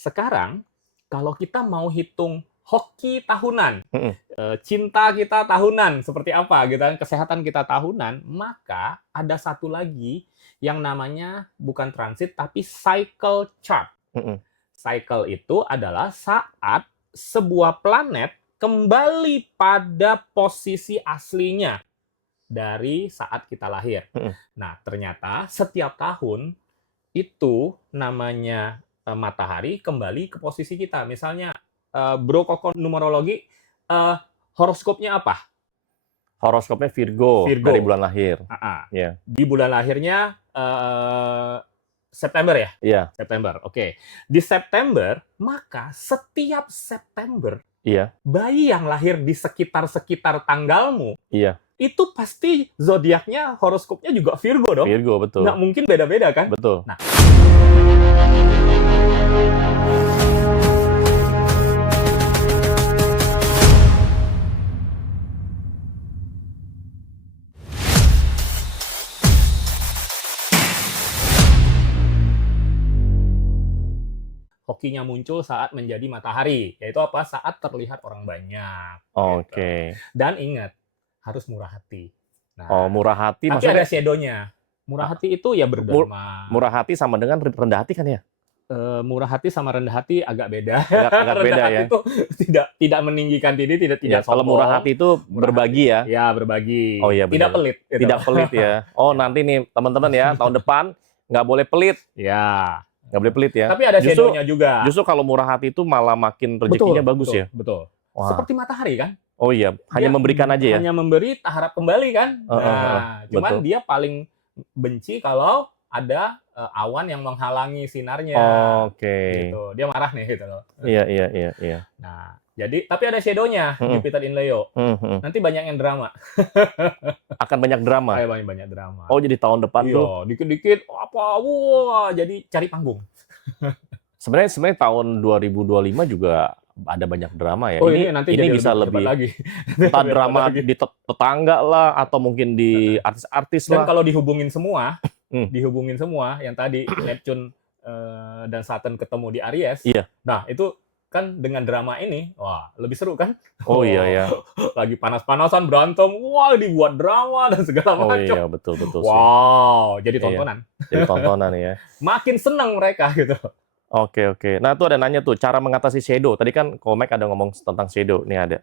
sekarang kalau kita mau hitung hoki tahunan, Mhm. cinta kita tahunan seperti apa gitu kan, kesehatan kita tahunan, maka ada satu lagi yang namanya bukan transit tapi cycle chart. Mhm. Cycle itu adalah saat sebuah planet kembali pada posisi aslinya dari saat kita lahir. Mhm. Nah, ternyata setiap tahun itu namanya matahari kembali ke posisi kita. Misalnya, Bro Koko numerologi, eh, horoskopnya apa? Horoskopnya Virgo dari Virgo. bulan lahir. Ah, Iya. di bulan lahirnya September ya? Iya. September, oke. Di September, maka setiap September, Iya. bayi yang lahir di sekitar-sekitar tanggalmu, Iya. itu pasti zodiaknya, horoskopnya juga Virgo dong. Virgo, betul. Nggak mungkin beda-beda kan? Betul. Nah, hokinya muncul saat menjadi matahari, yaitu apa? Saat terlihat orang banyak. Gitu. Oke. Dan ingat, harus murah hati. Oh, Nah, murah hati tapi maksudnya ada shadow-nya. Murah hati itu ya berdharma. murah hati sama dengan rendah hati kan ya? Murah hati sama rendah hati agak beda. Agak Rendah beda hati ya. itu tidak meninggikan diri, tidak Ya, kalau sombong. murah hati itu Murah berbagi ya. Ya, berbagi. Oh iya, Tidak benar. pelit. Gitu. Tidak pelit ya. Oh, nanti nih teman-teman ya, tahun depan nggak boleh pelit. Ya. Nggak boleh pelit ya. Tapi ada shadow-nya juga. Justru kalau murah hati itu malah makin rezekinya bagus ya. Betul. Wah. Seperti matahari kan? Oh iya, hanya Dia memberikan aja ya. Hanya memberi, tak harap kembali kan? Nah, cuman betul. dia paling benci kalau ada awan yang menghalangi sinarnya. Oke. Gitu. Dia marah nih gitu loh. Iya. Nah, jadi tapi ada shadow-nya Jupiter in Leo. Nanti banyak yang drama. Akan banyak drama. Banyak drama. Oh, jadi tahun depan tuh. Dikit-dikit apa? Wah, jadi cari panggung. Sebenarnya tahun 2025 juga ada banyak drama ya. Oh, ini nanti ini jadi bisa lebih hebat lagi. Entah drama di tetangga lah atau mungkin di artis-artis Dan lah. kalau dihubungin semua yang tadi Neptune dan Saturn ketemu di Aries. Iya. Nah, itu kan dengan drama ini, wah, lebih seru kan? Oh iya ya. Lagi panas-panasan berantem, wah, dibuat drama dan segala macam. Oh iya, betul wow, jadi tontonan. Jadi tontonan ya. Makin senang mereka gitu. Oke. Nah, tuh ada nanya tuh, cara mengatasi shadow. Tadi kan Komek ada ngomong tentang shadow. Nih ada.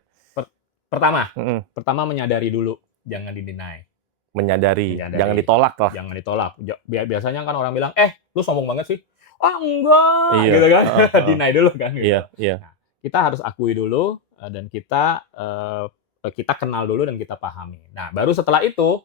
Pertama menyadari dulu, jangan di-deny. Menyadari, jangan ditolak lah. Jangan ditolak. Biasanya kan orang bilang, lu sombong banget sih. Ah, enggak, Iya. gitu kan. Deny dulu kan. Gitu. Iya. Nah, kita harus akui dulu dan kita kenal dulu dan kita pahami. Nah, baru setelah itu,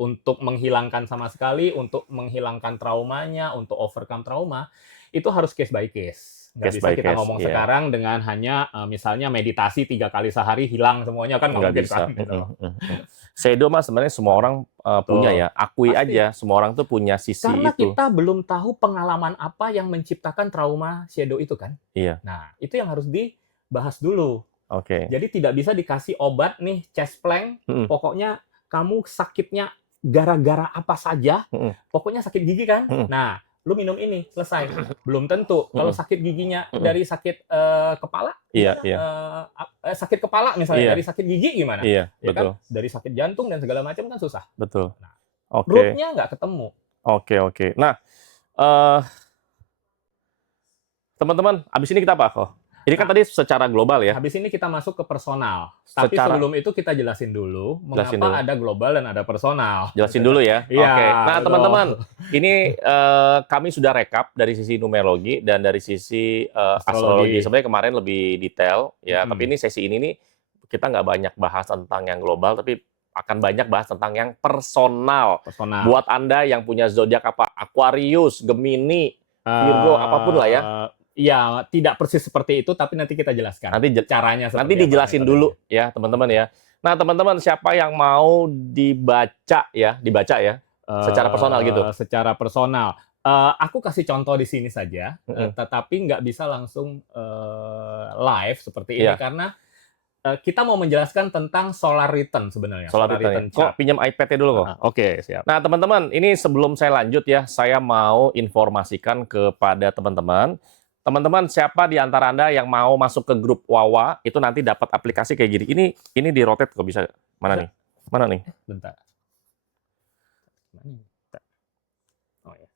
untuk menghilangkan sama sekali, untuk menghilangkan traumanya, untuk overcome trauma, itu harus case by case. Nggak bisa kita ngomong sekarang dengan hanya misalnya meditasi 3 kali sehari hilang semuanya kan nggak bisa. Kan, gitu. Shadow mah sebenarnya semua orang punya ya. Akui pasti. Aja, semua orang tuh punya sisi karena itu. Karena kita belum tahu pengalaman apa yang menciptakan trauma shadow itu kan. Iya. Nah, itu yang harus dibahas dulu. Oke. Jadi tidak bisa dikasih obat nih, chest plank, pokoknya kamu sakitnya gara-gara apa saja, pokoknya sakit gigi kan. Nah, lu minum ini, selesai. Belum tentu. Kalau sakit giginya dari sakit kepala, sakit kepala misalnya, dari sakit gigi gimana? Iya, ya betul. Kan? Dari sakit jantung dan segala macam kan susah. Betul. Nah, rootnya nggak ketemu. Oke. Nah, teman-teman, abis ini kita apa kok? Ini kan tadi secara global ya. Habis ini kita masuk ke personal. Tapi sebelum itu kita jelasin dulu mengapa ada global dan ada personal. Jelasin dulu ya. Iya, Oke. Nah, teman-teman, ini kami sudah rekap dari sisi numerologi dan dari sisi astrologi. Sebenarnya kemarin lebih detail ya, tapi ini sesi ini nih kita nggak banyak bahas tentang yang global, tapi akan banyak bahas tentang yang personal. Buat Anda yang punya zodiak apa, Aquarius, Gemini, Virgo, apapun lah ya. Iya, tidak persis seperti itu, tapi nanti kita jelaskan. Caranya seperti nanti dijelasin dulu ya, teman-teman ya. Nah, teman-teman, siapa yang mau dibaca ya, secara personal gitu. Secara personal. Aku kasih contoh di sini saja, tetapi nggak bisa langsung live seperti ini karena kita mau menjelaskan tentang solar return sebenarnya. Solar return. chart. Kok pinjam iPad-nya dulu kok? Oke, siap. Nah, teman-teman, ini sebelum saya lanjut ya, saya mau informasikan kepada teman-teman. Teman-teman, siapa di antara Anda yang mau masuk ke grup Wawa, itu nanti dapat aplikasi kayak gini. Ini di rotate kok bisa. Mana nih? Mana nih? Bentar. Oh, ya.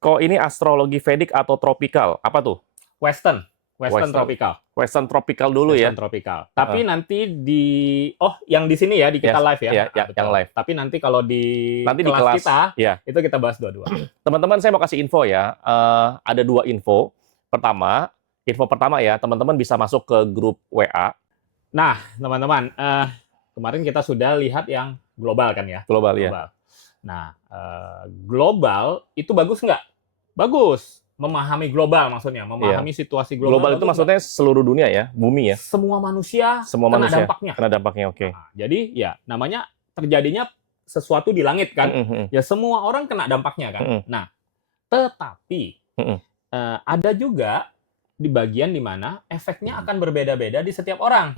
Kok ini astrologi Vedic atau tropical? Apa tuh? Western tropical. Western tropical dulu Western ya. tropical. Tapi nanti yang di sini ya, di kita live ya. Yang live. Tapi nanti kalau nanti kelas di kelas kita, ya. itu kita bahas dua-dua. Teman-teman, saya mau kasih info ya. Ada 2 info. Info pertama ya, teman-teman bisa masuk ke grup WA. Nah, teman-teman, kemarin kita sudah lihat yang global kan ya. Global. Ya. Nah, global itu bagus nggak? Bagus. Memahami global maksudnya, memahami situasi global. Global itu maksudnya seluruh dunia ya, bumi ya. Semua manusia kena dampaknya. Kena dampaknya, oke. Nah, jadi ya namanya terjadinya sesuatu di langit kan. Ya semua orang kena dampaknya kan. Nah, tetapi ada juga di bagian di mana efeknya akan berbeda-beda di setiap orang.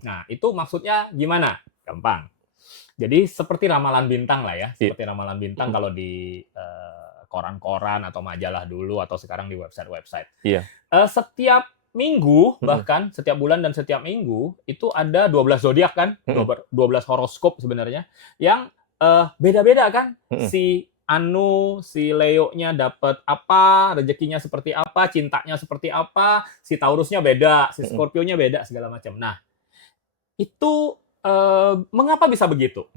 Nah, itu maksudnya gimana? Gampang. Jadi seperti ramalan bintang lah ya, seperti ramalan bintang kalau di koran-koran atau majalah dulu atau sekarang di website-website. Iya. Setiap minggu bahkan setiap bulan dan setiap minggu itu ada 12 zodiak kan, 12 horoskop sebenarnya yang beda-beda kan. Si Leo-nya dapat apa, rezekinya seperti apa, cintanya seperti apa, si Taurusnya beda, si Scorpio-nya beda segala macam. Nah, itu mengapa bisa begitu?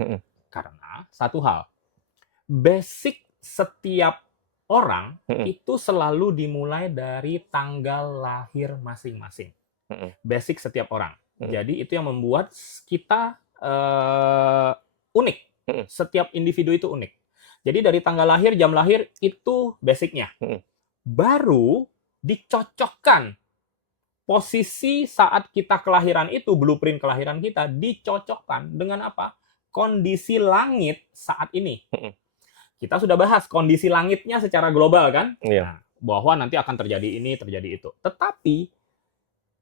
Karena satu hal, basic setiap orang itu selalu dimulai dari tanggal lahir masing-masing. Basic setiap orang. Jadi itu yang membuat kita unik. Setiap individu itu unik. Jadi dari tanggal lahir, jam lahir itu basicnya. Baru dicocokkan posisi saat kita kelahiran itu, blueprint kelahiran kita dicocokkan dengan apa? Kondisi langit saat ini. Kita sudah bahas kondisi langitnya secara global kan? Nah, bahwa nanti akan terjadi ini, terjadi itu. Tetapi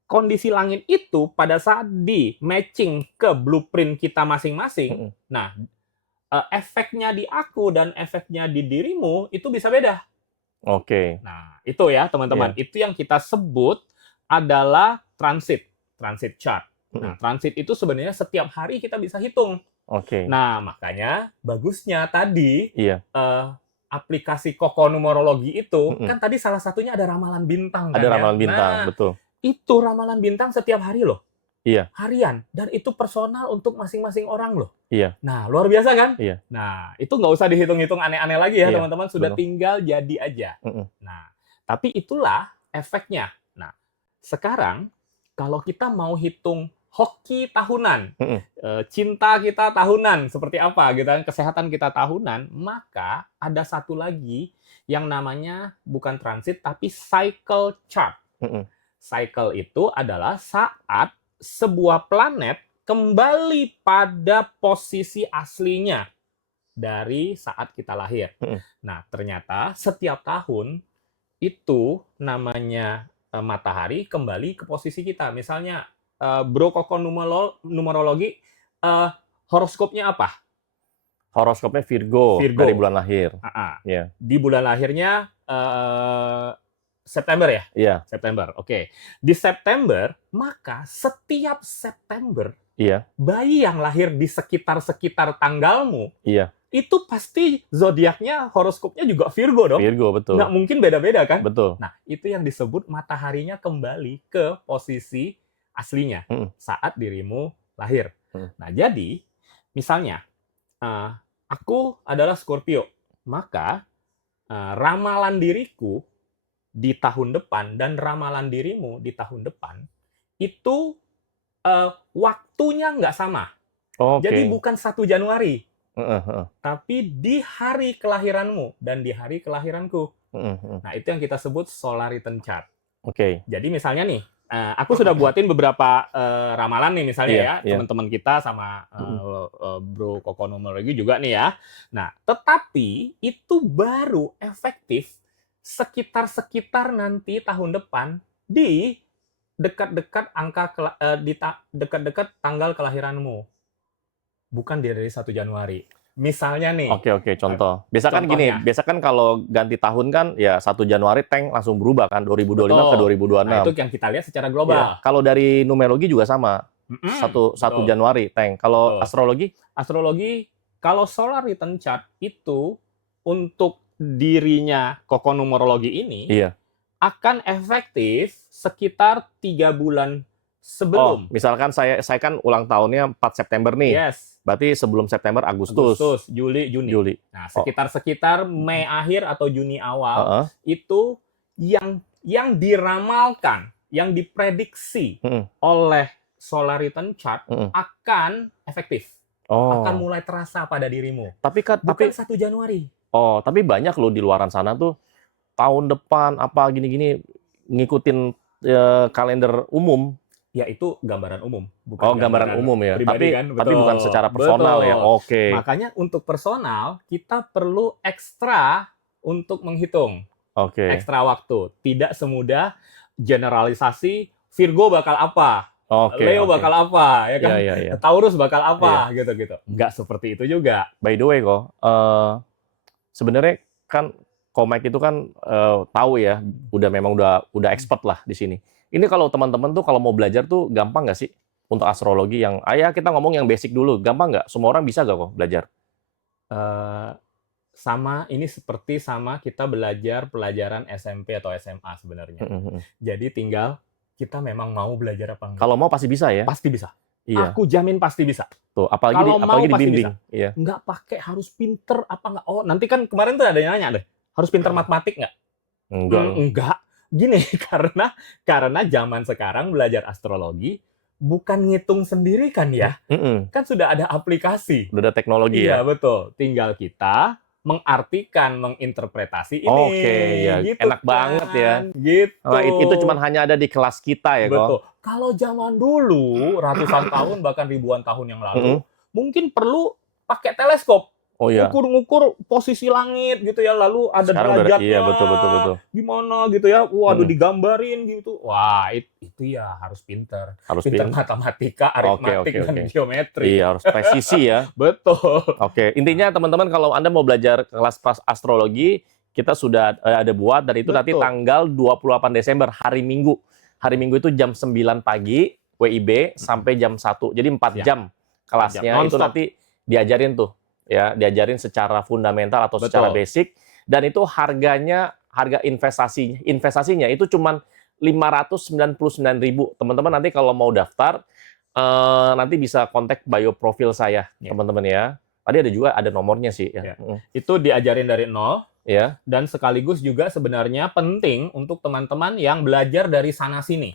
kondisi langit itu pada saat di matching ke blueprint kita masing-masing, nah efeknya di aku dan efeknya di dirimu itu bisa beda. Oke. Nah, itu ya teman-teman. Itu yang kita sebut adalah transit chart. Nah, transit itu sebenarnya setiap hari kita bisa hitung. Oke. Nah, makanya bagusnya tadi aplikasi Koko Numerologi itu kan tadi salah satunya ada ramalan bintang kan. Ada ramalan bintang, betul. Itu ramalan bintang setiap hari loh. Iya. Harian, dan itu personal untuk masing-masing orang loh. Iya. Nah, luar biasa kan? Iya. Nah, itu nggak usah dihitung-hitung aneh-aneh lagi ya, teman-teman. Sudah betul. tinggal jadi aja. Nah, tapi itulah efeknya. Nah, sekarang kalau kita mau hitung hoki tahunan, cinta kita tahunan, seperti apa gitu kan, kesehatan kita tahunan, maka ada satu lagi yang namanya bukan transit tapi cycle chart. Cycle itu adalah saat sebuah planet kembali pada posisi aslinya dari saat kita lahir. Nah, ternyata setiap tahun itu namanya matahari kembali ke posisi kita. Misalnya Bro Koko Numerologi, horoskopnya apa? Horoskopnya Virgo. Dari bulan lahir. Di bulan lahirnya September ya? Iya. September, oke. Di September, maka setiap September, bayi yang lahir di sekitar tanggalmu, itu pasti zodiaknya, horoskopnya juga Virgo dong. Virgo, betul. Nggak mungkin beda-beda kan? Betul. Nah, itu yang disebut mataharinya kembali ke posisi aslinya saat dirimu lahir. Nah, jadi misalnya aku adalah Scorpio, maka ramalan diriku di tahun depan dan ramalan dirimu di tahun depan itu waktunya nggak sama. Jadi bukan 1 Januari, tapi di hari kelahiranmu dan di hari kelahiranku. Nah, itu yang kita sebut solar return chart. Jadi misalnya nih, aku sudah buatin beberapa ramalan nih misalnya ya, teman-teman kita sama Bro Koko Numerologi juga nih ya. Nah, tetapi itu baru efektif sekitar nanti tahun depan di dekat-dekat dekat-dekat tanggal kelahiranmu. Bukan dari 1 Januari. Misalnya nih. Oke, contoh. Biasa kan gini, Contohnya. biasa kan kalau ganti tahun kan ya 1 Januari tank langsung berubah kan 2025 ke Betul. 2026. Nah, itu yang kita lihat secara Ya, global. kalau dari numerologi juga sama. Mm-mm. 1 Betul. Januari tank. Kalau Betul. astrologi? Astrologi, kalau solar return chart itu untuk dirinya koko numerologi ini Iya. akan efektif sekitar 3 bulan sebelum. Misalkan saya kan ulang tahunnya 4 September nih. Yes. Berarti sebelum September Agustus, Juli, Juni. Juli. Nah, sekitar Mei akhir atau Juni awal Heeh. itu yang diramalkan, yang diprediksi oleh solar return chart akan efektif. Akan mulai terasa pada dirimu. Bukan 1 Januari. Tapi banyak loh di luaran sana tuh tahun depan apa gini-gini ngikutin kalender umum. Ya, itu gambaran umum, bukan gambaran umum ya. pribadi kan? Tapi bukan secara personal. Betul. Ya. Oke. Makanya untuk personal kita perlu ekstra untuk menghitung. Oke. Ekstra waktu. Tidak semudah generalisasi Virgo bakal apa, Leo bakal apa, ya kan? Ya. Taurus bakal apa, gitu-gitu. Nggak seperti itu juga. By the way kok, sebenarnya kan Komeng itu kan tahu ya, memang udah expert lah di sini. Ini kalau teman-teman tuh kalau mau belajar tuh gampang nggak sih untuk astrologi yang, kita ngomong yang basic dulu, gampang nggak? Semua orang bisa nggak kok belajar? Ini seperti sama kita belajar pelajaran SMP atau SMA sebenarnya. Jadi tinggal kita memang mau belajar apa enggak. Kalau mau pasti bisa ya? Pasti bisa. Iya. Aku jamin pasti bisa. Tuh, apalagi dibimbing. Iya. Nggak pakai harus pinter apa nggak. Nanti kan kemarin tuh ada yang nanya deh, harus pinter matematik nggak? Enggak. Gini, karena zaman sekarang belajar astrologi bukan ngitung sendiri kan ya. Kan sudah ada aplikasi. Udah ada teknologi ya? Iya, betul. Tinggal kita mengartikan, menginterpretasi ini. Oke, ya. Gitu enak banget ya. Gitu. Itu cuma hanya ada di kelas kita ya, betul. kok? Kalau zaman dulu, ratusan tahun, bahkan ribuan tahun yang lalu, mungkin perlu pakai teleskop. Oh iya. Ngukur posisi langit gitu ya, lalu ada Sekarang derajatnya. Iya, betul. Gimana gitu ya. Waduh, digambarin gitu. Wah, itu ya harus pinter. Pinter matematika, aritmatik, dan geometri. Iya, harus presisi ya. Betul. Oke, intinya teman-teman kalau Anda mau belajar kelas astrologi, kita sudah ada buat, dan itu nanti tanggal 28 Desember, hari Minggu. Hari Minggu itu jam 9 pagi, WIB, sampai jam 1. Jadi 4 jam kelasnya. Itu nanti diajarin tuh. Ya, diajarin secara fundamental atau secara basic, dan itu harga investasinya itu cuma 599.000. Teman-teman nanti kalau mau daftar nanti bisa kontak bio profil saya, teman-teman ya. Tadi ada nomornya sih ya. Itu diajarin dari nol. Ya. Dan sekaligus juga sebenarnya penting untuk teman-teman yang belajar dari sana sini.